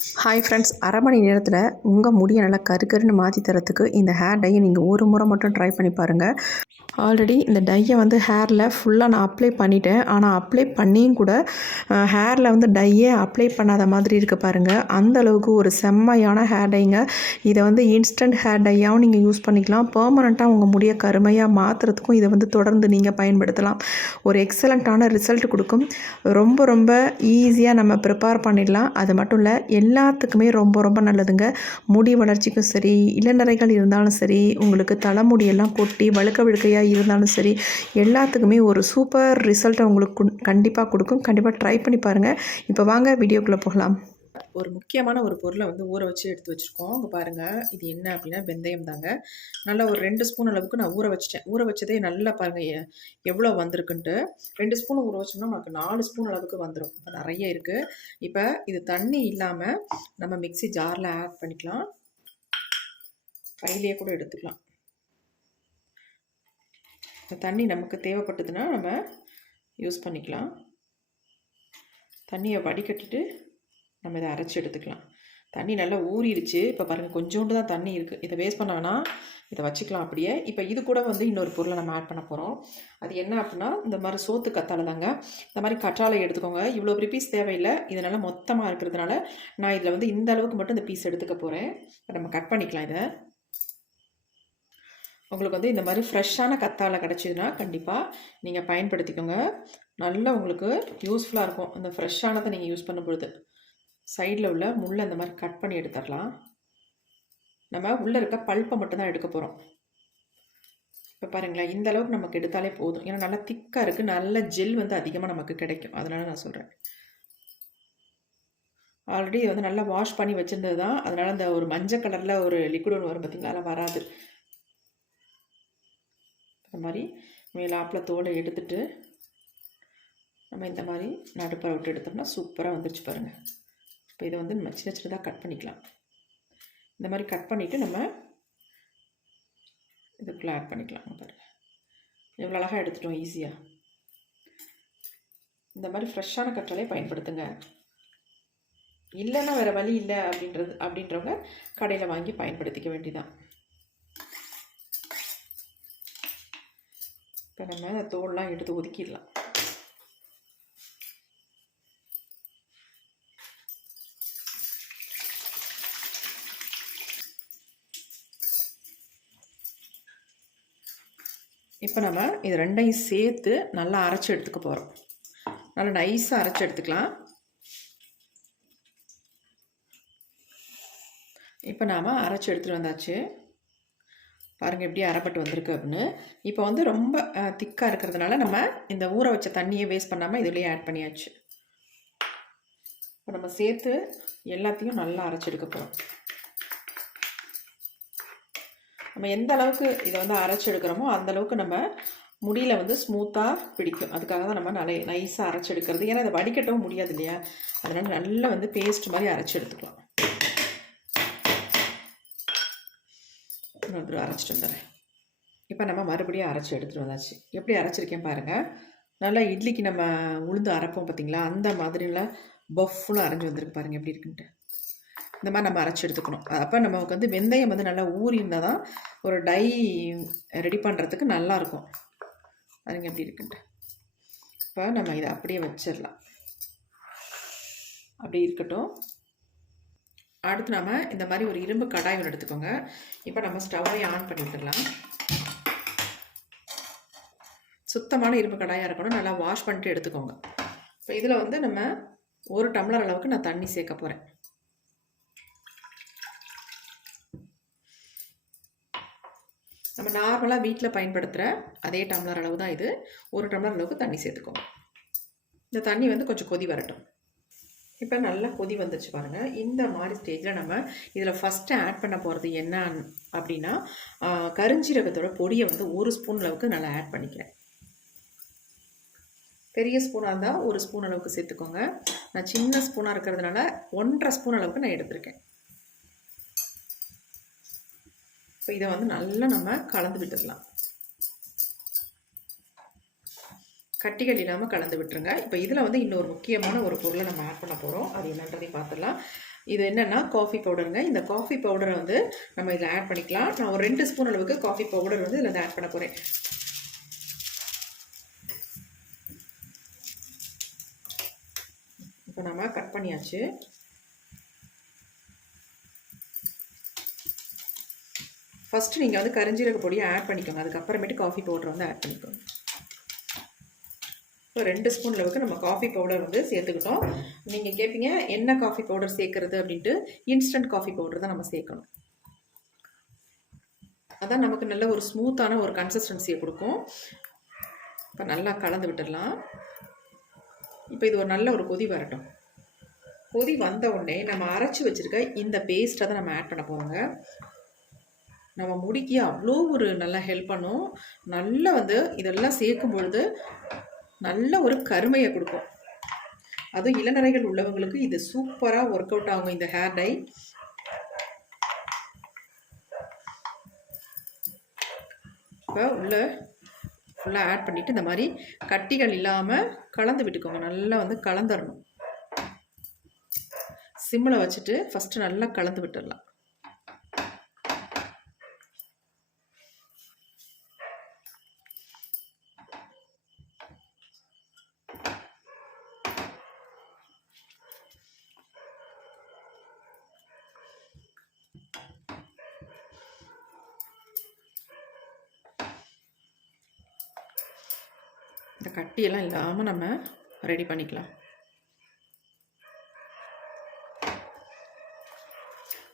Hi friends, அரை மணி நேரத்தில் உங்கள் முடியை நல்லா கருன்னு மாற்றி தரத்துக்கு இந்த ஹேர் டையை நீங்கள் ஒரு முறை மட்டும் ட்ரை பண்ணி பாருங்கள். ஆல்ரெடி இந்த டையை ஹேரில் ஃபுல்லாக நான் அப்ளை பண்ணிட்டேன். ஆனால் அப்ளை பண்ணியும் கூட ஹேரில் டையே அப்ளை பண்ணாத மாதிரி இருக்குது பாருங்கள். அந்தளவுக்கு ஒரு செம்மையான ஹேர் டைங்க. இதை இன்ஸ்டன்ட் ஹேர் டையாகவும் நீங்கள் யூஸ் பண்ணிக்கலாம். பெர்மனண்ட்டாக உங்கள் முடியை கருமையாக மாற்றுறதுக்கும் இதை தொடர்ந்து நீங்கள் பயன்படுத்தலாம். ஒரு எக்ஸலண்ட்டான ரிசல்ட் கொடுக்கும். ரொம்ப ரொம்ப ஈஸியாக நம்ம ப்ரிப்பேர் பண்ணிடலாம். அது மட்டும் இல்லை, எல்லாத்துக்குமே ரொம்ப ரொம்ப நல்லதுங்க. முடி வளர்ச்சிக்கும் சரி, இளநரைகள் இருந்தாலும் சரி, உங்களுக்கு தலைமுடியெல்லாம் கொட்டி வழுக்கையாக இருந்தாலும் சரி, எல்லாத்துக்குமே ஒரு சூப்பர் ரிசல்ட்டை உங்களுக்கு கண்டிப்பாக கொடுக்கும். கண்டிப்பாக ட்ரை பண்ணி பாருங்கள். இப்போ வாங்க வீடியோக்குள்ளே போகலாம். ஒரு முக்கியமான ஒரு பொருளை ஊற வச்சு எடுத்து வச்சுருக்கோம். அங்கே பாருங்கள், இது என்ன அப்படின்னா வெந்தயம் தாங்க. நல்லா ஒரு 2 ஸ்பூன் அளவுக்கு நான் ஊற வச்சிட்டேன். ஊற வச்சதே நல்லா பாருங்கள் எவ்வளோ வந்திருக்குன்ட்டு. 2 ஸ்பூன் ஊற வச்சோம்னா நமக்கு 4 ஸ்பூன் அளவுக்கு வந்துடும். இப்போ நிறைய இருக்குது. இப்போ இது தண்ணி இல்லாமல் நம்ம மிக்ஸி ஜாரில் ஆட் பண்ணிக்கலாம். கையிலேயே கூட எடுத்துக்கலாம். தண்ணி நமக்கு தேவைப்பட்டதுன்னா நம்ம யூஸ் பண்ணிக்கலாம். தண்ணியை வடிகட்டிட்டு நம்ம இதை அரைச்சி எடுத்துக்கலாம். தண்ணி நல்லா ஊறிடுச்சு. இப்போ பாருங்கள், கொஞ்சோண்டு தான் தண்ணி இருக்குது. இதை வேஸ்ட் பண்ண வேணாம், இதை வச்சுக்கலாம் அப்படியே. இப்போ இது கூட இன்னொரு பொருளை நம்ம ஆட் பண்ண போகிறோம். அது என்ன அப்படின்னா, இந்த மாதிரி சோத்து கத்தாழை தாங்க. இந்த மாதிரி கற்றாழை எடுத்துக்கோங்க. இவ்வளோ பெரிய பீஸ் தேவையில்லை. இதனால் மொத்தமாக இருக்கிறதுனால நான் இதில் இந்த அளவுக்கு மட்டும் இந்த பீஸ் எடுத்துக்க போகிறேன். நம்ம கட் பண்ணிக்கலாம். இதை உங்களுக்கு இந்த மாதிரி ஃப்ரெஷ்ஷான கத்தாழை கிடச்சிதுன்னா கண்டிப்பாக நீங்கள் பயன்படுத்திக்கோங்க. நல்லா உங்களுக்கு யூஸ்ஃபுல்லாக இருக்கும். அந்த ஃப்ரெஷ்ஷானதை நீங்கள் யூஸ் பண்ணும் பொழுது சைடில் உள்ள முள்ளை அந்த மாதிரி கட் பண்ணி எடுத்துடலாம். நம்ம உள்ளே இருக்க பல்ப்பை மட்டும்தான் எடுக்க போகிறோம். இப்போ பாருங்களேன், இந்த அளவுக்கு நமக்கு எடுத்தாலே போதும். ஏன்னா நல்லா திக்காக இருக்குது. நல்ல ஜெல் அதிகமாக நமக்கு கிடைக்கும். அதனால நான் சொல்கிறேன். ஆல்ரெடி இது நல்லா வாஷ் பண்ணி வச்சுருந்தது தான். அதனால் அந்த ஒரு மஞ்சள் கலரில் ஒரு லிக்விட் ஒன்று வரும் பார்த்திங்களா, அதெல்லாம் வராது. இந்த மாதிரி மேலாப்பில் தோலை எடுத்துட்டு நம்ம இந்த மாதிரி நடுப்பை விட்டு எடுத்தோம்னா சூப்பராக வந்துருச்சு பாருங்கள். இப்போ இதை நம்ம சின்ன சின்னதாக கட் பண்ணிக்கலாம். இந்த மாதிரி கட் பண்ணிவிட்டு நம்ம இதுக்குள்ளே ஆட் பண்ணிக்கலாம். பாருங்கள், எவ்வளோ அழகாக எடுத்துட்டோம் ஈஸியாக. இந்த மாதிரி ஃப்ரெஷ்ஷான கற்றாழையை பயன்படுத்துங்க. இல்லைன்னா வேறு வழி இல்லை அப்படின்றவங்க கடையில் வாங்கி பயன்படுத்திக்க வேண்டியதான். இப்போ நம்ம அந்த தோல்லாம் எடுத்து ஒதுக்கிடலாம். இப்போ நம்ம இது ரெண்டையும் சேர்த்து நல்லா அரைச்சி எடுத்துக்க போகிறோம். நல்லா நைஸாக அரைச்சி எடுத்துக்கலாம். இப்போ நாம் அரைச்சி எடுத்துகிட்டு வந்தாச்சு. பாருங்கள் எப்படி அரைப்பட்டு வந்திருக்கு அப்படின்னு. இப்போ ரொம்ப திக்காக இருக்கிறதுனால நம்ம இந்த ஊற வச்ச தண்ணியை வேஸ்ட் பண்ணாமல் இதுலேயே ஆட் பண்ணியாச்சு. இப்போ நம்ம சேர்த்து எல்லாத்தையும் நல்லா அரைச்சி எடுக்க போகிறோம். நம்ம எந்த அளவுக்கு இதை அரைச்சி எடுக்கிறோமோ அந்தளவுக்கு நம்ம முடியில் ஸ்மூத்தாக பிடிக்கும். அதுக்காக தான் நம்ம நல்லா நைஸாக அரைச்சி எடுக்கிறது. ஏன்னா இதை வடிகட்டவும் முடியாது இல்லையா, அதனால் நல்லா பேஸ்ட் மாதிரி அரைச்சி எடுத்துக்கலாம். அரைச்சிட்டு வந்துடுறேன். இப்போ நம்ம மறுபடியும் அரைச்சி எடுத்துகிட்டு வந்தாச்சு. எப்படி அரைச்சிருக்கேன் பாருங்கள். நல்லா இட்லிக்கு நம்ம உளுந்து அரைப்போம் பார்த்திங்களா, அந்த மாதிரிலாம் பஃப்னு அரைஞ்சி வந்திருக்கு பாருங்கள் எப்படி இருக்குன்ட்டு. இந்த மாதிரி நம்ம அரைச்சி எடுத்துக்கணும். அப்போ நமக்கு வெந்தயம் நல்லா ஊறி இருந்தால் தான் ஒரு டை ரெடி பண்ணுறதுக்கு நல்லாயிருக்கும். அதுங்க எப்படி இருக்குன்ட்டு. இப்போ நம்ம இதை அப்படியே வச்சிடலாம். அப்படி இருக்கட்டும். அடுத்து நம்ம இந்த மாதிரி ஒரு இரும்பு கடாய் ஒன்று எடுத்துக்கோங்க. இப்போ நம்ம ஸ்டவ்வை ஆன் பண்ணி விட்டுடலாம். சுத்தமான இரும்பு கடாயாக இருக்கணும். நல்லா வாஷ் பண்ணிட்டு எடுத்துக்கோங்க. இப்போ இதில் நம்ம 1 டம்ளர் அளவுக்கு நான் தண்ணி சேர்க்க போகிறேன். நம்ம நார்மலாக வீட்டில் பயன்படுத்துகிற அதே டம்ளர் அளவு தான் இது. 1 டம்ளர் அளவுக்கு தண்ணி சேர்த்துக்கோங்க. இந்த தண்ணி கொஞ்சம் கொதி வரட்டும். இப்போ நல்லா கொதி வந்துருச்சு பாருங்கள். இந்த மாதிரி ஸ்டேஜில் நம்ம இதில் ஃபஸ்ட்டு ஆட் பண்ண போகிறது என்ன அப்படின்னா, கருஞ்சீரகத்தோட பொடியை 1 ஸ்பூன் அளவுக்கு நல்லா ஆட் பண்ணிக்கிறேன். பெரிய ஸ்பூனாக இருந்தால் 1 ஸ்பூன் அளவுக்கு சேர்த்துக்கோங்க. நான் சின்ன ஸ்பூனாக இருக்கிறதுனால 1.5 ஸ்பூன் அளவுக்கு நான் எடுத்திருக்கேன். இப்போ இதை நல்லா நம்ம கலந்து விட்டுடலாம். கட்டிகள் இல்லாமல் கலந்து விட்டுருங்க. இப்போ இதில் இன்னொரு முக்கியமான ஒரு பொருளை நம்ம ஆட் பண்ண போகிறோம். அது என்னன்றதையும் பார்த்துடலாம். இது என்னென்னா காஃபி பவுடருங்க. இந்த காஃபி பவுடரை வந்து நம்ம இதில் ஆட் பண்ணிக்கலாம். நான் ஒரு 2 ஸ்பூன் அளவுக்கு காஃபி பவுடர் வந்து இதில் ஆட் பண்ண போகிறேன். இப்போ நம்ம கட் பண்ணியாச்சு. ஃபஸ்ட்டு நீங்கள் வந்து கரிஞ்சீரக பொடியை ஆட் பண்ணிக்கோங்க. அதுக்கப்புறமேட்டு காஃபி பவுடர் வந்து ஆட் பண்ணிக்கோங்க. இப்போ 2 ஸ்பூன் அளவுக்கு நம்ம காஃபி பவுடர் வந்து சேர்த்துக்கிட்டோம். நீங்கள் கேட்பீங்க என்ன காஃபி பவுடர் சேர்க்குறது அப்படின்ட்டு. இன்ஸ்டன்ட் காஃபி பவுடர் தான் நம்ம சேர்க்கணும். அதான் நமக்கு நல்ல ஒரு ஸ்மூத்தான ஒரு கன்சிஸ்டன்சியை கொடுக்கும். இப்போ நல்லா கலந்து விட்டுடலாம். இப்போ இது ஒரு நல்ல ஒரு கொதி வரட்டும். கொதி வந்த உடனே நம்ம அரைச்சி வச்சுருக்க இந்த பேஸ்ட்டை தான் நம்ம ஆட் பண்ண போகிறோங்க. நம்ம முடிக்கு அவ்வளோ ஒரு நல்லா ஹெல்ப் பண்ணும். நல்லா வந்து இதெல்லாம் சேர்க்கும் பொழுது நல்ல ஒரு கருமையை கொடுக்கும். அதுவும் இளநரைகள் உள்ளவங்களுக்கு இது சூப்பராக ஒர்க் அவுட் ஆகும் இந்த ஹேர் டை. இப்போ உள்ள ஃபுல்லாக ஆட் பண்ணிவிட்டு இந்த மாதிரி கட்டிகள் இல்லாமல் கலந்து விட்டுக்கோங்க. நல்லா வந்து கலந்துடணும். சிம்மில் வச்சுட்டு ஃபஸ்ட்டு நல்லா கலந்து விட்டுடலாம். இந்த கட்டியெல்லாம் இல்லாமல் நம்ம ரெடி பண்ணிக்கலாம்.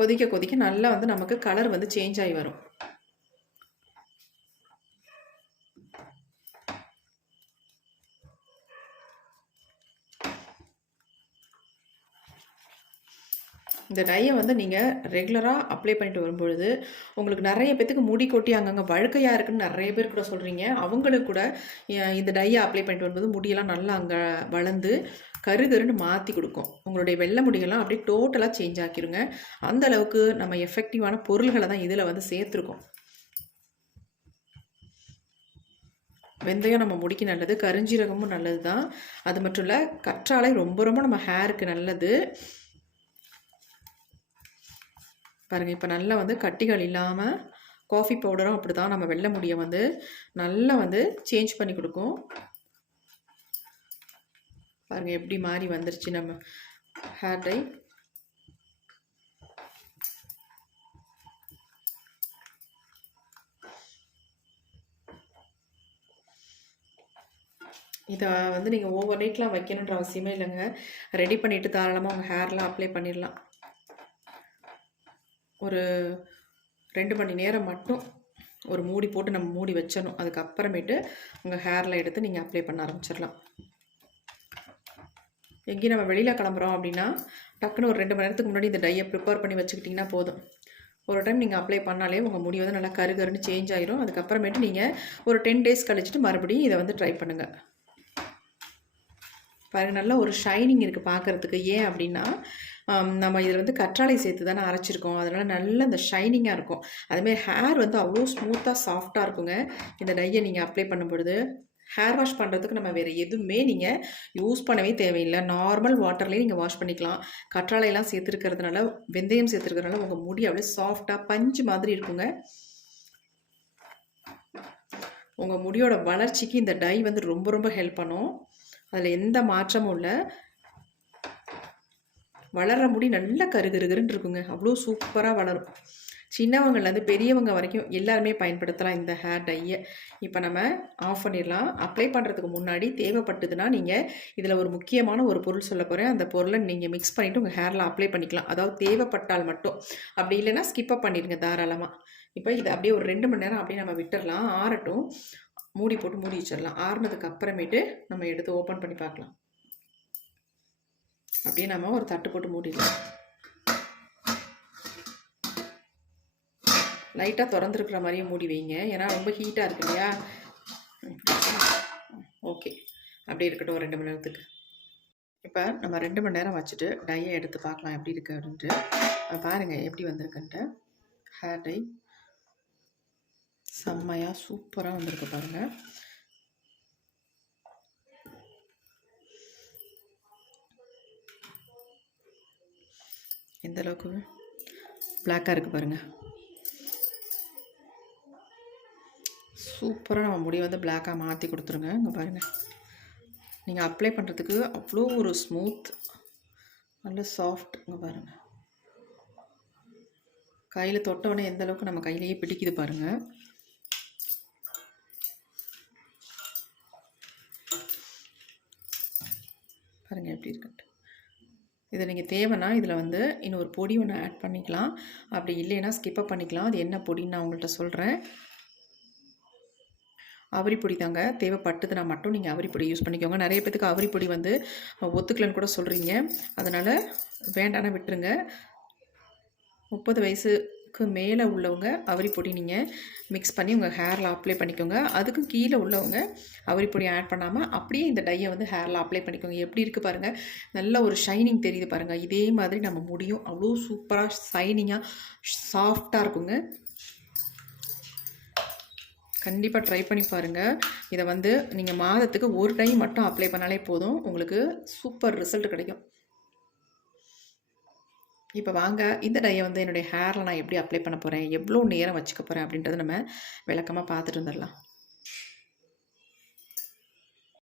கொதிக்க கொதிக்க நல்லா வந்து நமக்கு கலர் வந்து சேஞ்ச் ஆகி வரும். இந்த டையை வந்து நீங்கள் ரெகுலராக அப்ளை பண்ணிட்டு வரும்பொழுது உங்களுக்கு நிறைய பேத்துக்கு முடி கொட்டி அங்கங்கே வழுக்கையாக இருக்குன்னு நிறைய பேர் கூட சொல்கிறீங்க. அவங்களுக்கு கூட இந்த டையை அப்ளை பண்ணிட்டு வரும்போது முடியெல்லாம் நல்லா அங்கே வளர்ந்து கருகருன்னு மாற்றி கொடுக்கும். உங்களுடைய வெள்ளை முடியெல்லாம் அப்படியே டோட்டலாக சேஞ்ச் ஆக்கிடுங்க. அந்த அளவுக்கு நம்ம எஃபெக்டிவான பொருள்களை தான் இதில் வந்து சேர்த்துருக்கோம். வெந்தயம் நம்ம முடிக்கு நல்லது, கருஞ்சீரகமும் நல்லது தான். அது மட்டும் இல்லை, கற்றாழை ரொம்ப ரொம்ப நம்ம ஹேருக்கு நல்லது. பாருங்கள், இப்போ நல்லா வந்து கட்டிகள் இல்லாமல் காஃபி பவுடரும் அப்படி தான் நம்ம வெள்ளை முடியை வந்து நல்லா வந்து சேஞ்ச் பண்ணி கொடுக்கும். பாருங்கள் எப்படி மாறி வந்துருச்சு நம்ம ஹேர் டை. இதை வந்து நீங்கள் ஓவர் நைட்லாம் வைக்கணுன்ற அவசியமே இல்லைங்க. ரெடி பண்ணிவிட்டு தாராளமாக உங்கள் ஹேர்லாம் அப்ளை பண்ணிடலாம். ஒரு 2 மணி நேரம் மட்டும் ஒரு மூடி போட்டு நம்ம மூடி வச்சிடணும். அதுக்கப்புறமேட்டு உங்கள் ஹேரில் எடுத்து நீங்கள் அப்ளை பண்ண ஆரம்பிச்சிடலாம். எங்கேயும் நம்ம வெளியில் கிளம்புறோம் அப்படின்னா டக்குன்னு ஒரு 2 மணி நேரத்துக்கு முன்னாடி இந்த டையை ப்ரிப்பேர் பண்ணி வச்சுக்கிட்டிங்கன்னா போதும். ஒரு டைம் நீங்கள் அப்ளை பண்ணாலே உங்கள் முடி வந்து நல்லா கருகருன்னு சேஞ்ச் ஆயிரும். அதுக்கப்புறமேட்டு நீங்கள் ஒரு 10 டேஸ் கழிச்சிட்டு மறுபடியும் இதை வந்து ட்ரை பண்ணுங்கள். பாருங்கள், நல்ல ஒரு ஷைனிங் இருக்குது பார்க்குறதுக்கு. ஏன் அப்படின்னா நம்ம இதில் வந்து கற்றாழை சேர்த்து தானே அரைச்சிருக்கோம். அதனால் நல்ல அந்த ஷைனிங்காக இருக்கும். அதுமாரி ஹேர் வந்து அவ்வளோ ஸ்மூத்தாக சாஃப்டாக இருக்குங்க. இந்த டையை நீங்கள் அப்ளை பண்ணும்பொழுது ஹேர் வாஷ் பண்ணுறதுக்கு நம்ம வேறு எதுவுமே நீங்கள் யூஸ் பண்ணவே தேவையில்லை. நார்மல் வாட்டர்லேயே நீங்கள் வாஷ் பண்ணிக்கலாம். கற்றாழையெல்லாம் சேர்த்துருக்கிறதுனால, வெந்தயம் சேர்த்துருக்கிறதுனால உங்கள் முடி அப்படியே சாஃப்டாக பஞ்சு மாதிரி இருக்குங்க. உங்கள் முடியோட வளர்ச்சிக்கு இந்த டை வந்து ரொம்ப ரொம்ப ஹெல்ப் பண்ணும். அதில் எந்த மாற்றமும் இல்லை. வளர்கிற முடி நல்லா கருகருகருன்னு இருக்குங்க. அவ்வளோ சூப்பராக வளரும். சின்னவங்கள்லேருந்து பெரியவங்க வரைக்கும் எல்லாருமே பயன்படுத்தலாம் இந்த ஹேர் டையை. இப்போ நம்ம ஆஃப் பண்ணிடலாம். அப்ளை பண்ணுறதுக்கு முன்னாடி தேவைப்பட்டதுன்னா நீங்கள் இதில் ஒரு முக்கியமான ஒரு பொருள் சொல்ல போகிறேன். அந்த பொருளை நீங்கள் மிக்ஸ் பண்ணிவிட்டு உங்கள் ஹேரில் அப்ளை பண்ணிக்கலாம். அதாவது தேவைப்பட்டால் மட்டும். அப்படி இல்லைன்னா ஸ்கிப்பப் பண்ணிடுங்க தாராளமாக. இப்போ இதை அப்படியே ஒரு 2 மணி நேரம் அப்படியே நம்ம விட்டுடலாம். ஆறட்டும். மூடி போட்டு மூடி வச்சிடலாம். ஆறுனதுக்கு அப்புறமேட்டு நம்ம எடுத்து ஓப்பன் பண்ணி பார்க்கலாம். அப்படியே நம்ம ஒரு தட்டு போட்டு மூடிடலாம். லைட்டாக திறந்துருக்கிற மாதிரியே மூடி வைங்க. ஏன்னா ரொம்ப ஹீட்டாக இருக்கு இல்லையா. ஓகே, அப்படியே இருக்கட்டும் ஒரு 2 மணி நேரத்துக்கு. இப்போ நம்ம 2 மணி நேரம் வச்சுட்டு டையை எடுத்து பார்க்கலாம் எப்படி இருக்குது அப்படின்ட்டு. பாருங்கள் எப்படி வந்திருக்குன்ட்டு. ஹேர் டை செம்மையாக சூப்பராக வந்திருக்கு பாருங்கள். எந்த அளவுக்கு பிளாக்காக இருக்குது பாருங்கள். சூப்பராக நம்ம முடியை வந்து பிளாக்காக மாற்றி கொடுத்துருங்க. இங்கே பாருங்கள், நீங்கள் அப்ளை பண்ணுறதுக்கு அவ்வளோ ஒரு ஸ்மூத், நல்ல சாஃப்ட். இங்கே பாருங்கள், கையில் தொட்டவுடனே எந்த அளவுக்கு நம்ம கையிலேயே பிடிக்குது பாருங்கள். பாருங்கள் எப்படி இருக்குன்ட்டு. இதை நீங்கள் தேவைன்னா இதில் வந்து இன்னொரு பொடி ஒன்று ஆட் பண்ணிக்கலாம். அப்படி இல்லைன்னா ஸ்கிப்பப் பண்ணிக்கலாம். அது என்ன பொடின்னு நான் உங்கள்கிட்ட சொல்கிறேன். அவரிப்பொடி தாங்க. தேவைப்பட்டதுனா மட்டும் நீங்கள் அவரிப்பொடி யூஸ் பண்ணிக்கோங்க. நிறைய பேத்துக்கு அவரிப்பொடி வந்து ஒத்துக்கலன்னு கூட சொல்கிறீங்க. அதனால் வேண்டானா விட்டுருங்க. 30 வயசுக்கு மேலே உள்ளவங்க அவரிப்பொடி நீங்கள் மிக்ஸ் பண்ணி உங்கள் ஹேரில் அப்ளை பண்ணிக்கோங்க. அதுக்கும் கீழே உள்ளவங்க அவரிப்பொடி ஆட் பண்ணாமல் அப்படியே இந்த டையை வந்து ஹேரில் அப்ளை பண்ணிக்கோங்க. எப்படி இருக்குது பாருங்கள், நல்ல ஒரு ஷைனிங் தெரியுது பாருங்கள். இதே மாதிரி நம்ம முடியும் அவ்வளோ சூப்பராக ஷைனிங்காக சாஃப்டாக இருக்குங்க. கண்டிப்பாக ட்ரை பண்ணி பாருங்கள். இதை வந்து நீங்கள் மாதத்துக்கு ஒரு டைம் மட்டும் அப்ளை பண்ணாலே போதும், உங்களுக்கு சூப்பர் ரிசல்ட் கிடைக்கும். இப்போ வாங்க, இந்த டையை வந்து என்னுடைய ஹேரில் நான் எப்படி அப்ளை பண்ண போகிறேன், எவ்வளோ நேரம் வச்சுக்க போகிறேன் அப்படின்றத நம்ம விளக்கமாக பார்த்துட்டு வந்துடலாம்.